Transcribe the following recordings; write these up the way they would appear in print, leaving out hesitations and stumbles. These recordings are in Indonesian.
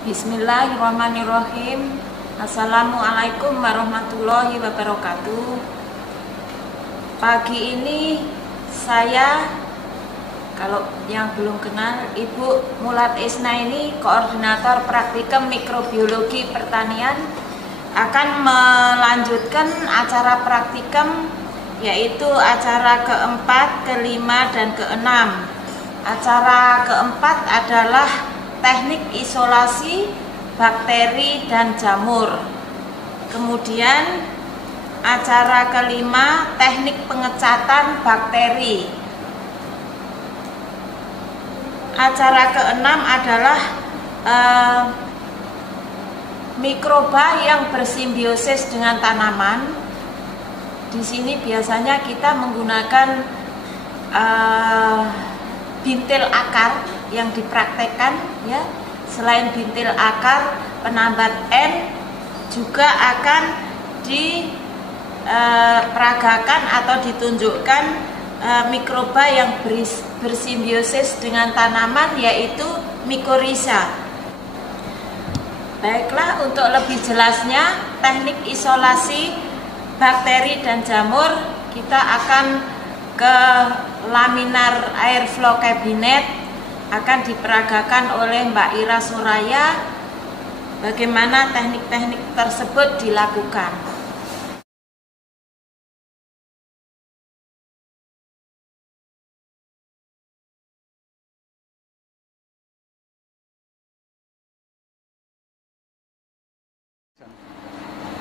Bismillahirrahmanirrahim. Assalamualaikum warahmatullahi wabarakatuh. Pagi ini saya, kalau yang belum kenal, Ibu Mulat Isnaini, koordinator praktikum mikrobiologi pertanian, akan melanjutkan acara praktikum, yaitu acara keempat, kelima, dan keenam. Acara keempat adalah teknik isolasi bakteri dan jamur. Kemudian acara kelima, teknik pengecatan bakteri. Acara keenam adalah mikroba yang bersimbiosis dengan tanaman. Di sini biasanya kita menggunakan bintil akar yang dipraktekkan, ya. Selain bintil akar, penambat N juga akan diperagakan atau ditunjukkan mikroba yang bersimbiosis dengan tanaman, yaitu mycorrhiza. Baiklah, untuk lebih jelasnya teknik isolasi bakteri dan jamur, kita akan ke laminar airflow cabinet, akan diperagakan oleh Mbak Ira Suraya. Bagaimana teknik-teknik tersebut dilakukan.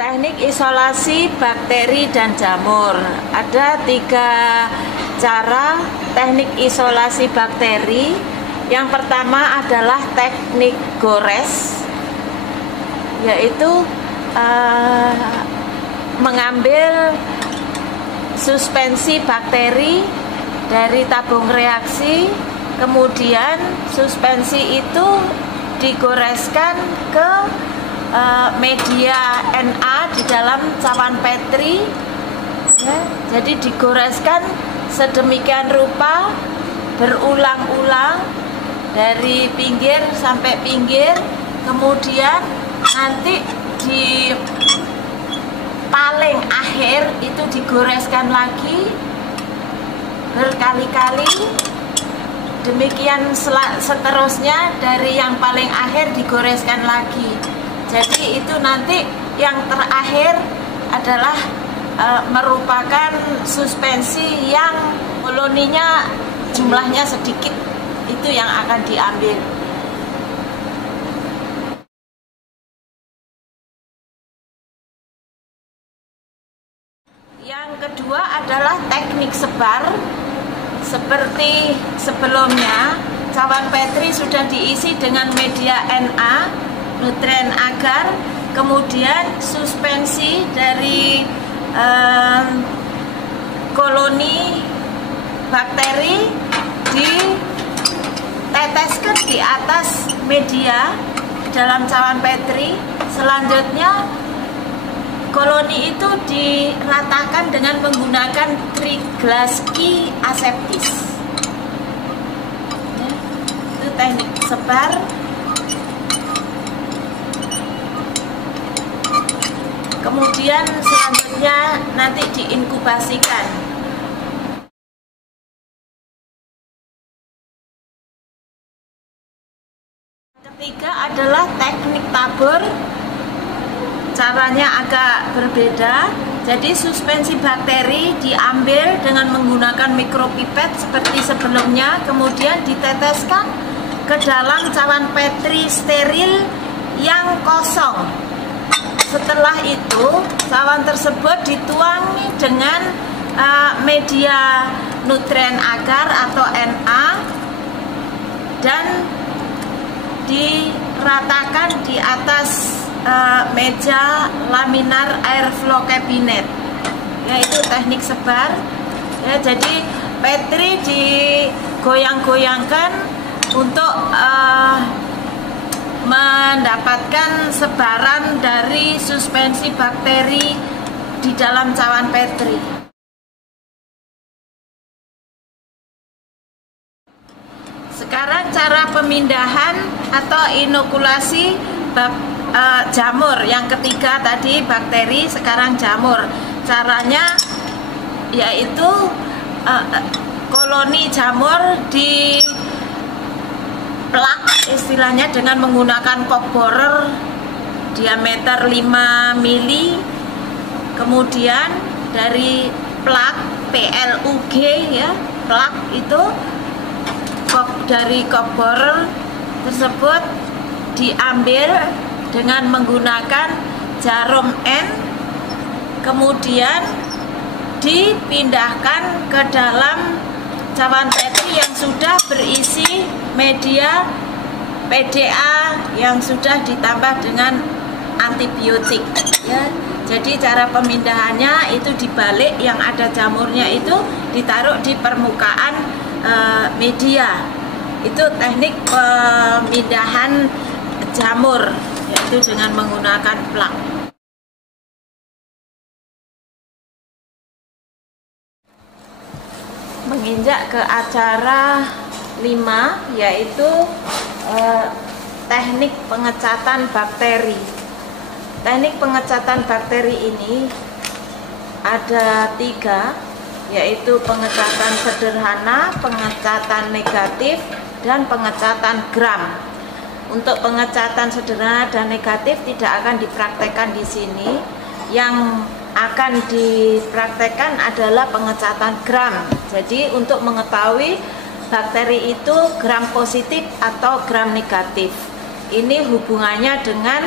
Teknik isolasi bakteri dan jamur. Ada 3 cara teknik isolasi bakteri. Yang pertama adalah teknik gores, yaitu mengambil suspensi bakteri dari tabung reaksi, kemudian suspensi itu digoreskan ke media Na di dalam cawan petri, ya. Jadi digoreskan sedemikian rupa berulang-ulang dari pinggir sampai pinggir, kemudian nanti di paling akhir itu digoreskan lagi berkali-kali. Demikian seterusnya, dari yang paling akhir digoreskan lagi. Jadi itu nanti yang terakhir adalah merupakan suspensi yang koloninya jumlahnya sedikit, itu yang akan diambil. Yang kedua adalah teknik sebar. Seperti sebelumnya, cawan petri sudah diisi dengan media Na, nutrien agar, kemudian suspensi dari koloni bakteri diteteskan di atas media dalam cawan petri. Selanjutnya koloni itu diratakan dengan menggunakan triglaski aseptis. Itu teknik sebar. Kemudian selanjutnya nanti diinkubasikan. Ketiga adalah teknik tabur. Caranya agak berbeda. Jadi suspensi bakteri diambil dengan menggunakan mikropipet seperti sebelumnya, kemudian diteteskan ke dalam cawan petri steril yang kosong. Setelah itu, cawan tersebut dituangi dengan media nutrien agar atau Na dan diratakan di atas meja laminar airflow cabinet, yaitu teknik sebar. Ya, jadi petri digoyang-goyangkan untuk mendapatkan sebaran dari suspensi bakteri di dalam cawan petri. Sekarang sekarang cara pemindahan atau inokulasi jamur. Yang ketiga tadi bakteri, sekarang jamur. Caranya yaitu koloni jamur di plak istilahnya dengan menggunakan cork borer diameter 5 mili. Kemudian dari plak PLUG ya, plak itu dari cork borer tersebut diambil dengan menggunakan jarum N, kemudian dipindahkan ke dalam cawan petri yang sudah berisi media PDA yang sudah ditambah dengan antibiotik ya. Jadi cara pemindahannya itu dibalik, yang ada jamurnya itu ditaruh di permukaan media. Itu teknik pemindahan jamur, yaitu dengan menggunakan plak. Menginjak ke acara 5, yaitu teknik pengecatan bakteri. Teknik pengecatan bakteri ini ada 3, yaitu pengecatan sederhana, pengecatan negatif, dan pengecatan gram. Untuk pengecatan sederhana dan negatif tidak akan dipraktekkan di sini. Yang akan dipraktekkan adalah pengecatan gram. Jadi untuk mengetahui bakteri itu gram positif atau gram negatif, ini hubungannya dengan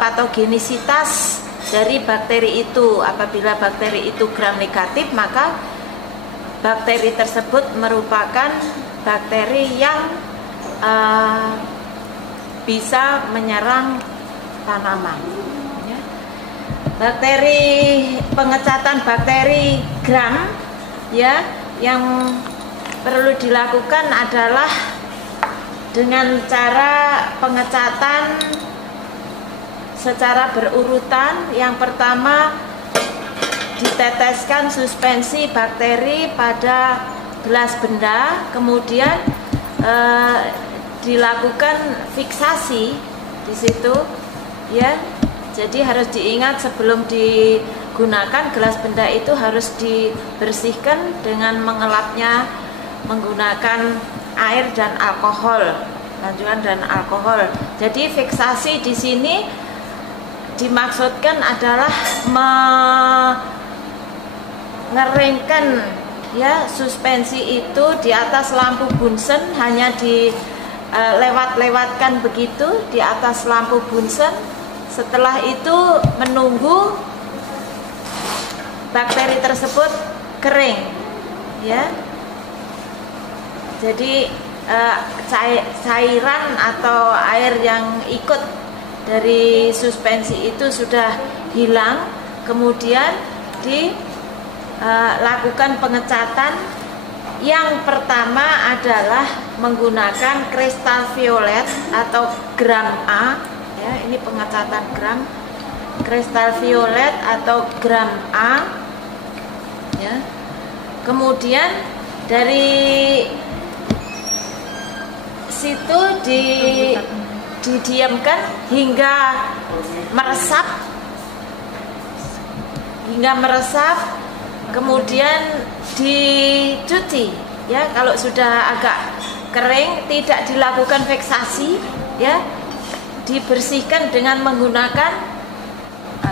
patogenisitas dari bakteri itu. Apabila bakteri itu gram negatif, maka bakteri tersebut merupakan bakteri yang bisa menyerang tanaman. Bakteri, pengecatan bakteri gram ya, yang perlu dilakukan adalah dengan cara pengecatan secara berurutan. Yang pertama, diteteskan suspensi bakteri pada gelas benda, kemudian dilakukan fiksasi di situ ya. Jadi harus diingat, sebelum digunakan gelas benda itu harus dibersihkan dengan mengelapnya menggunakan air dan alkohol, lanjutan dan alkohol. Jadi fiksasi di sini dimaksudkan adalah mengeringkan ya suspensi itu di atas lampu Bunsen, hanya lewatkan begitu di atas lampu Bunsen. Setelah itu menunggu bakteri tersebut kering ya. Jadi cairan atau air yang ikut dari suspensi itu sudah hilang, kemudian dilakukan pengecatan. Yang pertama adalah menggunakan kristal violet atau gram A ya, ini pengecatan gram, kristal violet atau gram A ya. Kemudian dari situ didiamkan hingga meresap, kemudian dicuci ya. Kalau sudah agak kering, tidak dilakukan fiksasi ya, dibersihkan dengan menggunakan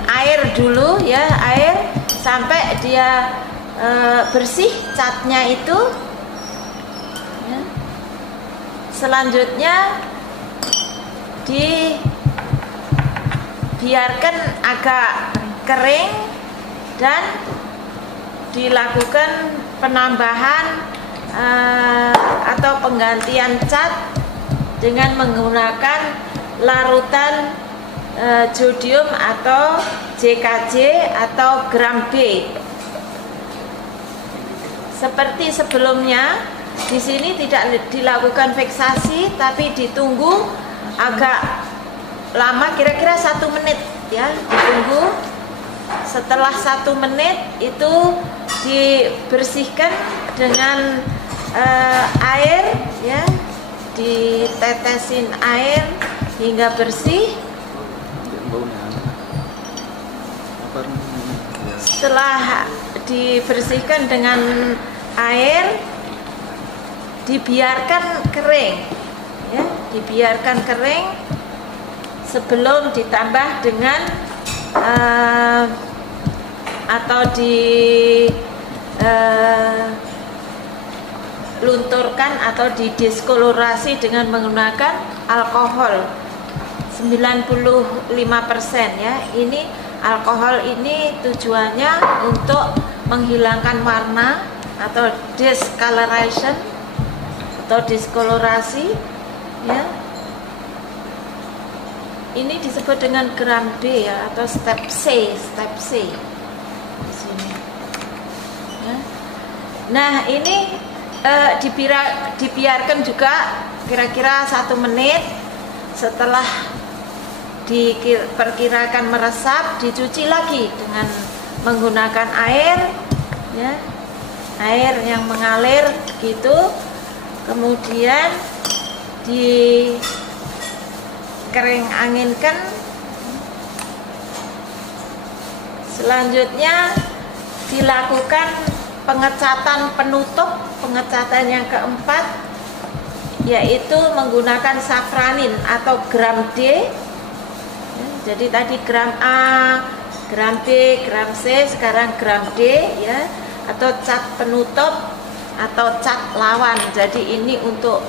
air dulu ya, air sampai dia bersih catnya itu ya. Selanjutnya dibiarkan agak kering dan dilakukan penambahan atau penggantian cat dengan menggunakan larutan jodium atau JKJ atau gram B. Seperti sebelumnya, di sini tidak dilakukan fiksasi, tapi ditunggu agak lama, kira-kira 1 menit ya, ditunggu. Setelah 1 menit itu dibersihkan dengan air ya, ditetesin air hingga bersih. Setelah dibersihkan dengan air, dibiarkan kering, ya, dibiarkan kering sebelum ditambah dengan atau lunturkan atau didiskolorasi dengan menggunakan alkohol 95% ya. Ini alkohol ini tujuannya untuk menghilangkan warna atau discoloration atau diskolorasi ya. Ini disebut dengan gram D ya, atau step C di sini. Ya. Nah, ini dibiarkan juga kira-kira 1 menit. Setelah diperkirakan meresap, dicuci lagi dengan menggunakan air, ya, air yang mengalir gitu. Kemudian dikering anginkan. Selanjutnya dilakukan pengecatan penutup, pengecatan yang keempat, yaitu menggunakan safranin atau gram D. Jadi tadi gram A, gram B, gram C, sekarang gram D ya, atau cat penutup atau cat lawan. Jadi ini untuk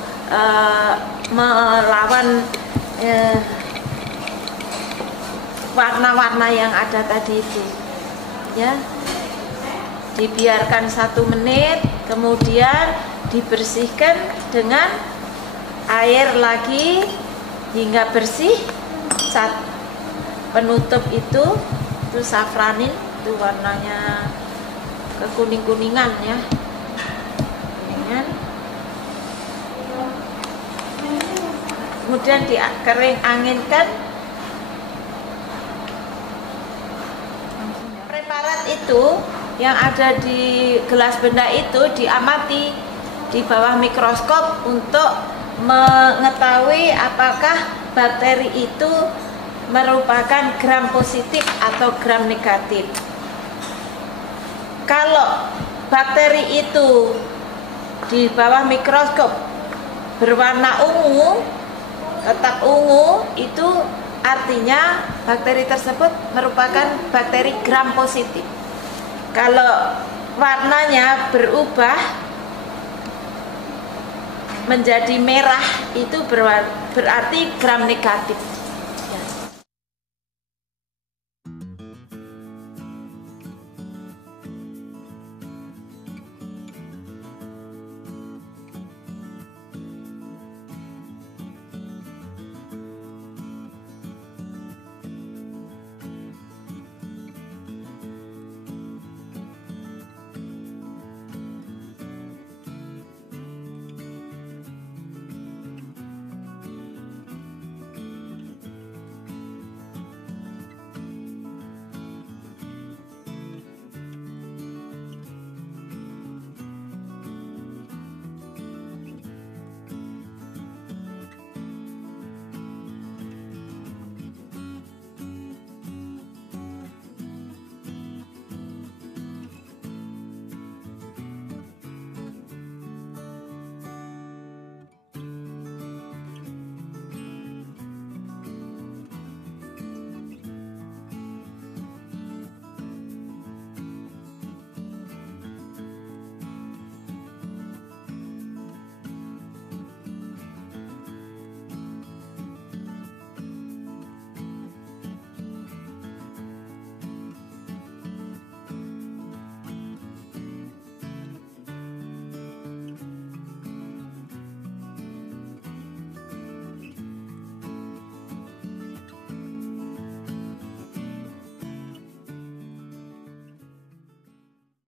melawan warna-warna yang ada tadi itu ya. Dibiarkan 1 menit, kemudian dibersihkan dengan air lagi hingga bersih. Cat penutup itu safranin, itu warnanya kekuning-kuningan ya, kuningan. Kemudian dikering anginkan. Preparat itu yang ada di gelas benda itu diamati di bawah mikroskop untuk mengetahui apakah bakteri itu merupakan gram positif atau gram negatif. Kalau bakteri itu di bawah mikroskop berwarna ungu, tetap ungu, itu artinya bakteri tersebut merupakan bakteri gram positif. Kalau warnanya berubah menjadi merah, itu berarti gram negatif.